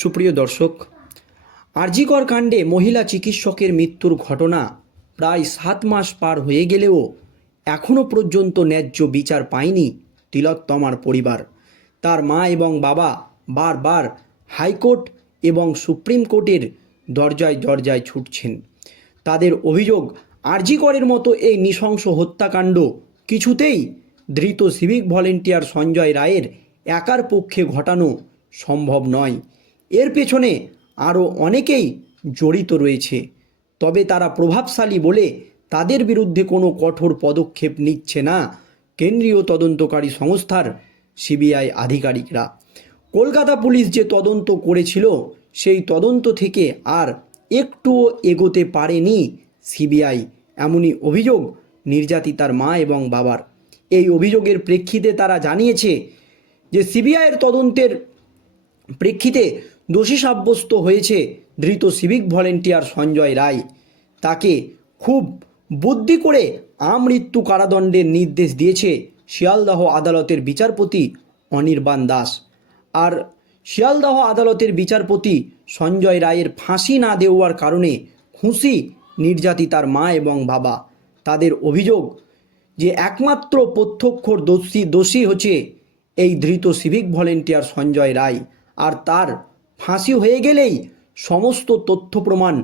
সুপ্রিয় দর্শক, আরজিকর কাণ্ডে মহিলা চিকিৎসকের মৃত্যুর ঘটনা প্রায় সাত মাস পার হয়ে গেলেও এখনও পর্যন্ত ন্যায্য বিচার পায়নি তিলোত্তমার পরিবার। তার মা এবং বাবা বারবার হাইকোর্ট এবং সুপ্রিম কোর্টের দরজায় দরজায় ছুটছেন। তাদের অভিযোগ, আরজিকরের মতো এই নৃশংস হত্যাকাণ্ড কিছুতেই ধৃত সিভিক ভলেন্টিয়ার সঞ্জয় রায়ের একার পক্ষে ঘটানো সম্ভব নয়। এর পেছনে আরও অনেকেই জড়িত রয়েছে। তবে তারা প্রভাবশালী বলে তাদের বিরুদ্ধে কোনো কঠোর পদক্ষেপ নিচ্ছে না কেন্দ্রীয় তদন্তকারী সংস্থার সিবিআই আধিকারিকরা। কলকাতা পুলিশ যে তদন্ত করেছিল, সেই তদন্ত থেকে আর একটুও এগোতে পারেনি সিবিআই। এমনই অভিযোগ নির্যাতিতার মা এবং বাবার। এই অভিযোগের প্রেক্ষিতে তারা জানিয়েছে যে সিবিআইয়ের তদন্তের প্রেক্ষিতে দোষী সাব্যস্ত হয়েছে ধৃত সিভিক ভলেন্টিয়ার সঞ্জয় রায়। তাকে খুব বুদ্ধি করে আমৃত্যু কারাদণ্ডের নির্দেশ দিয়েছে শিয়ালদহ আদালতের বিচারপতি অনির্বাণ দাস। আর শিয়ালদাহ আদালতের বিচারপতি সঞ্জয় রায়ের ফাঁসি না দেওয়ার কারণে খুশি নির্যাতিতার মা এবং বাবা। তাদের অভিযোগ যে একমাত্র প্রত্যক্ষর দোষী দোষী হচ্ছে এই ধৃত সিভিক ভলেন্টিয়ার সঞ্জয় রায়। আর তার ফাঁসি হয়ে গেলেই সমস্ত তথ্য প্রমাণ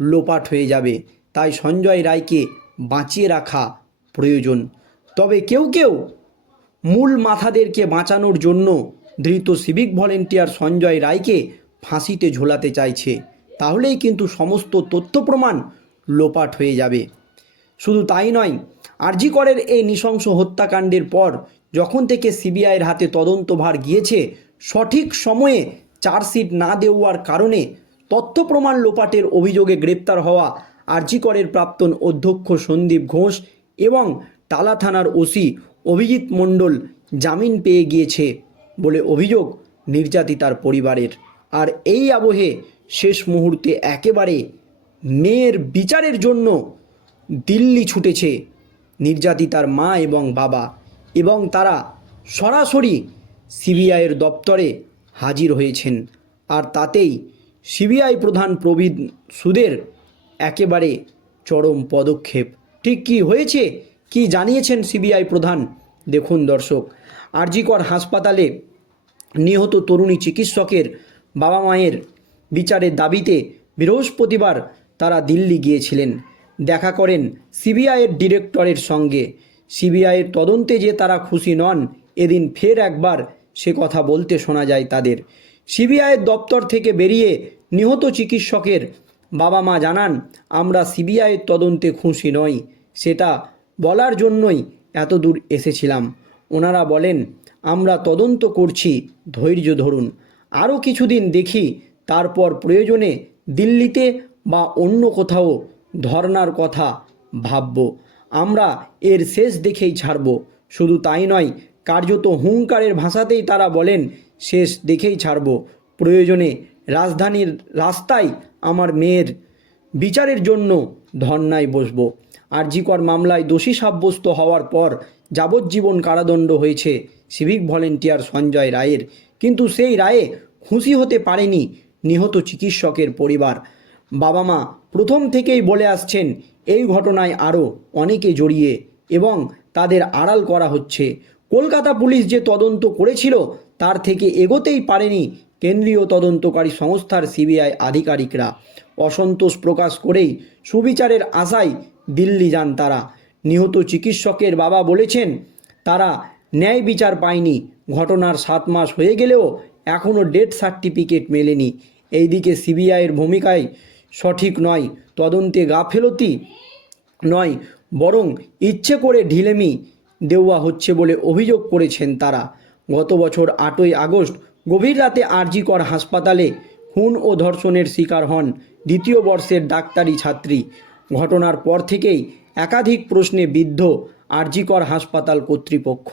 লোপাট হয়ে যাবে। তাই সঞ্জয় রায়কে বাঁচিয়ে রাখা প্রয়োজন। তবে কেউ কেউ মূল মাথাদেরকে বাঁচানোর জন্য ধৃত সিভিক ভলেন্টিয়ার সঞ্জয় রায়কে ফাঁসিতে ঝোলাতে চাইছে। তাহলেই কিন্তু সমস্ত তথ্য প্রমাণ লোপাট হয়ে যাবে। শুধু তাই নয়, আরজিকরের এই নৃশংস হত্যাকাণ্ডের পর যখন থেকে সিবিআইয়ের হাতে তদন্তভার গিয়েছে, সঠিক সময়ে চার্জশিট না দেওয়ার কারণে তথ্য প্রমাণ লোপাটের অভিযোগে গ্রেপ্তার হওয়া আরজিকরের প্রাক্তন অধ্যক্ষ সন্দীপ ঘোষ এবং টালা থানার ওসি অভিজিৎ মণ্ডল জামিন পেয়ে গিয়েছে বলে অভিযোগ নির্যাতিতার পরিবারের। আর এই আবহে শেষ মুহূর্তে একেবারে মেয়ের বিচারের জন্য দিল্লি ছুটেছে নির্যাতিতার মা এবং বাবা এবং তারা সরাসরি সিবিআইয়ের দপ্তরে হাজির হয়েছেন। আর তাতেই সিবিআই প্রধান প্রবীণ সুদের একেবারে চরম পদক্ষেপ। ঠিক কি হয়েছে? কি জানিয়েছেন সিবিআই প্রধান? দেখুন দর্শক, আরজিকর হাসপাতালে নিহত তরুণী চিকিৎসকের বাবা মায়ের বিচারের দাবিতে বৃহস্পতিবার তারা দিল্লি গিয়েছিলেন। দেখা করেন সিবিআইয়ের ডিরেক্টরের সঙ্গে। সিবিআইয়ের তদন্তে যে তারা খুশি নন, এদিন ফের একবার সে কথা বলতে শোনা যায় তাদের। সিবিআইয়ের দপ্তর থেকে বেরিয়ে নিহত চিকিৎসকের বাবা মা জানান, আমরা সিবিআইয়ের তদন্তে খুশি নই। সেটা বলার জন্যই এত দূর এসেছিলাম। ওনারা বলেন, আমরা তদন্ত করছি, ধৈর্য ধরুন। আরও কিছুদিন দেখি, তারপর প্রয়োজনে দিল্লিতে বা অন্য কোথাও ধর্নার কথা ভাবব। আমরা এর শেষ দেখেই ছাড়ব। শুধু তাই নয় কার্যত হুঙ্কারের ভাষাতেই তারা বলেন, শেষ দেখেই ছাড়ব। প্রয়োজনে রাজধানীর রাস্তায় আমার মেয়ের বিচারের জন্য ধর্নায় বসব। আরজিকর মামলায় দোষী সাব্যস্ত হওয়ার পর যাবজ্জীবন কারাদণ্ড হয়েছে সিভিক ভলেন্টিয়ার সঞ্জয় রায়ের। কিন্তু সেই রায়ে খুশি হতে পারেনি নিহত চিকিৎসকের পরিবার। বাবা মা প্রথম থেকেই বলে আসছেন, এই ঘটনায় আরও অনেকে জড়িয়ে এবং তাদের আড়াল করা হচ্ছে। কলকাতা পুলিশ যে তদন্ত করেছিল, তার থেকে এগোতেই পারেনি কেন্দ্রীয় তদন্তকারী সংস্থার সিবিআই আধিকারিকরা। অসন্তোষ প্রকাশ করেই সুবিচারের আশায় দিল্লি যান তারা। নিহত চিকিৎসকের বাবা বলেছেন, তারা ন্যায় বিচার পায়নি। ঘটনার সাত মাস হয়ে গেলেও এখনও ডেথ সার্টিফিকেট মেলেনি। এইদিকে সিবিআইয়ের ভূমিকায় সঠিক নয়, তদন্তে গাফেলতি নয়, বরং ইচ্ছে করে ঢিলেমি দেওয়া হচ্ছে বলে অভিযোগ করেছেন তারা। গত বছর আটই আগস্ট গভীর রাতে আরজিকর হাসপাতালে খুন ও ধর্ষণের শিকার হন দ্বিতীয় বর্ষের ডাক্তারি ছাত্রী। ঘটনার পর থেকেই একাধিক প্রশ্নে বিদ্ধ আরজিকর হাসপাতাল কর্তৃপক্ষ।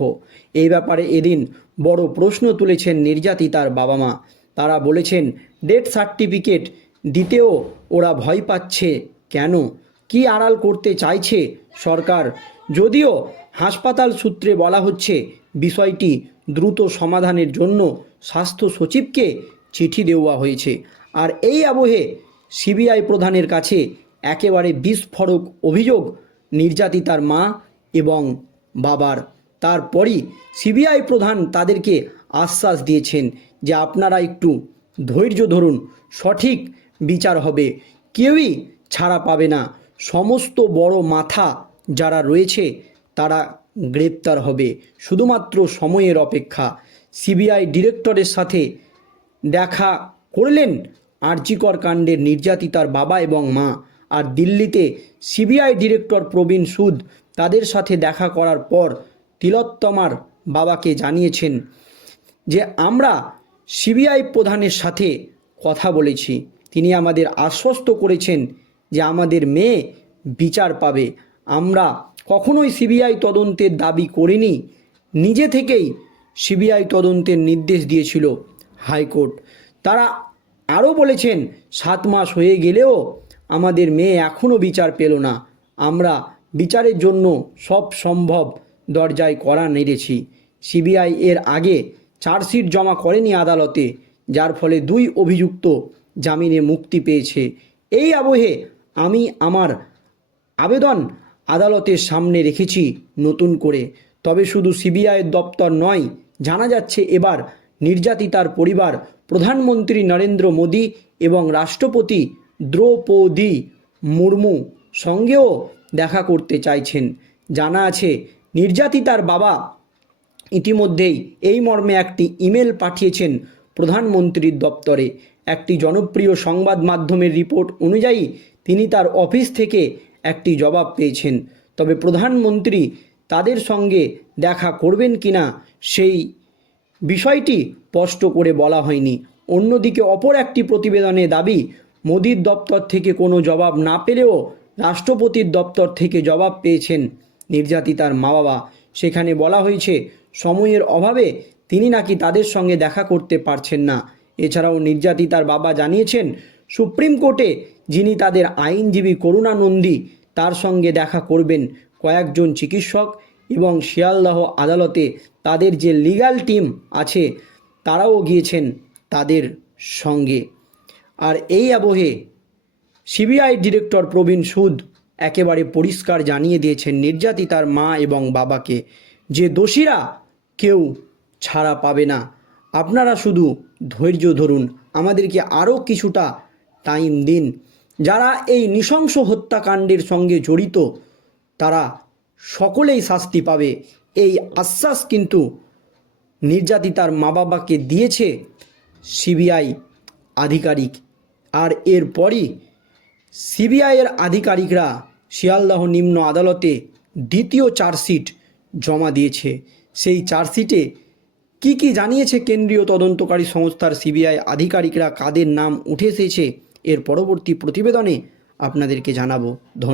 এই ব্যাপারে এদিন বড় প্রশ্ন তুলেছেন নির্যাতিতার বাবা মা তারা বলেছেন, ডেথ সার্টিফিকেট দিতেও ওরা ভয় পাচ্ছে কেন? কি আড়াল করতে চাইছে সরকার? যদিও হাসপাতাল সূত্রে বলা হচ্ছে বিষয়টি দ্রুত সমাধানের জন্য স্বাস্থ্য সচিবকে চিঠি দেওয়া হয়েছে। আর এই আবহে সিবিআই প্রধানের কাছে একেবারে বিস্ফোরক অভিযোগ নির্যাতিতার মা এবং বাবার। তারপরই সিবিআই প্রধান তাদেরকে আশ্বাস দিয়েছেন যে আপনারা একটু ধৈর্য ধরুন, সঠিক বিচার হবে। কেউই ছাড়া পাবে না। সমস্ত বড় মাথা যারা রয়েছে, তারা গ্রেপ্তার হবে। শুধুমাত্র সময়ের অপেক্ষা। সিবিআই ডিরেক্টরের সাথে দেখা করলেন আর্জিকর কাণ্ডের নির্যাতিতার বাবা এবং মা। আর দিল্লিতে সিবিআই ডিরেক্টর প্রবীণ সুদ তাদের সাথে দেখা করার পর তিলোত্তমার বাবাকে জানিয়েছেন যে, আমরা সিবিআই প্রধানের সাথে কথা বলেছি। তিনি আমাদের আশ্বস্ত করেছেন যে আমাদের মেয়ে বিচার পাবে। আমরা কখনোই সিবিআই তদন্তের দাবি করিনি। নিজে থেকেই সিবিআই তদন্তের নির্দেশ দিয়েছিল হাইকোর্ট। তারা আরও বলেছেন, সাত মাস হয়ে গেলেও আমাদের মেয়ে এখনও বিচার পেল না। আমরা বিচারের জন্য সব সম্ভব দরজায় করা নেড়েছি। সিবিআই এর আগে চার্জশিট জমা করেনি আদালতে, যার ফলে দুই অভিযুক্ত জামিনে মুক্তি পেয়েছে। এই আবহে আমি আমার আবেদন আদালতের সামনে রেখেছি নতুন করে। তবে শুধু সিবিআইয়ের দপ্তর নয়, জানা যাচ্ছে এবার নির্যাতিতার পরিবার প্রধানমন্ত্রী নরেন্দ্র মোদী এবং রাষ্ট্রপতি দ্রৌপদী মুর্মু সঙ্গেও দেখা করতে চাইছেন। জানা আছে, নির্যাতিতার বাবা ইতিমধ্যেই এই মর্মে একটি ইমেল পাঠিয়েছেন প্রধানমন্ত্রীর দপ্তরে। একটি জনপ্রিয় সংবাদ মাধ্যমের রিপোর্ট অনুযায়ী তিনি তার অফিস থেকে একটি জবাব পেয়েছেন। তবে প্রধানমন্ত্রী তাদের সঙ্গে দেখা করবেন কিনা সেই বিষয়টি স্পষ্ট করে বলা হয়নি। অন্যদিকে অপর একটি প্রতিবেদনে দাবি, মোদির দপ্তর থেকে কোনো জবাব না পেলেও রাষ্ট্রপতির দপ্তর থেকে জবাব পেয়েছেন নির্যাতিতার মা বাবা সেখানে বলা হয়েছে, সময়ের অভাবে তিনি নাকি তাদের সঙ্গে দেখা করতে পারছেন না। এছাড়াও নির্যাতিতার বাবা জানিয়েছেন সুপ্রিম কোর্টে, যিনি তাদের আইনজীবী করুণা নন্দী, তার সঙ্গে দেখা করবেন কয়েকজন চিকিৎসক এবং শিয়ালদহ আদালতে তাদের যে লিগ্যাল টিম আছে, তারাও গিয়েছেন তাদের সঙ্গে। আর এই আবহে সিবিআই ডিরেক্টর প্রবীণ সুদ একেবারে পরিষ্কার জানিয়ে দিয়েছেন নির্যাতিতার মা এবং বাবাকে যে দোষীরা কেউ ছাড়া পাবে না। আপনারা শুধু ধৈর্য ধরুন, আমাদেরকে আরও কিছুটা টাইম দিন। যারা এই নৃশংস হত্যাকাণ্ডের সঙ্গে জড়িত, তারা সকলেই শাস্তি পাবে। এই আশ্বাস কিন্তু নির্যাতিতার মা বাবাকে দিয়েছে সিবিআই আধিকারিক। আর এরপরই সিবিআইয়ের আধিকারিকরা শিয়ালদহ নিম্ন আদালতে দ্বিতীয় চার্জশিট জমা দিয়েছে। সেই চার্জশিটে কি কি জানিয়েছে কেন্দ্রীয় তদন্তকারী সংস্থার সিবিআই আধিকারিকরা, কাদের নাম উঠে এসেছে এর পরবর্তী প্রতিবেদনে আপনাদেরকে জানাব। ধন্যবাদ।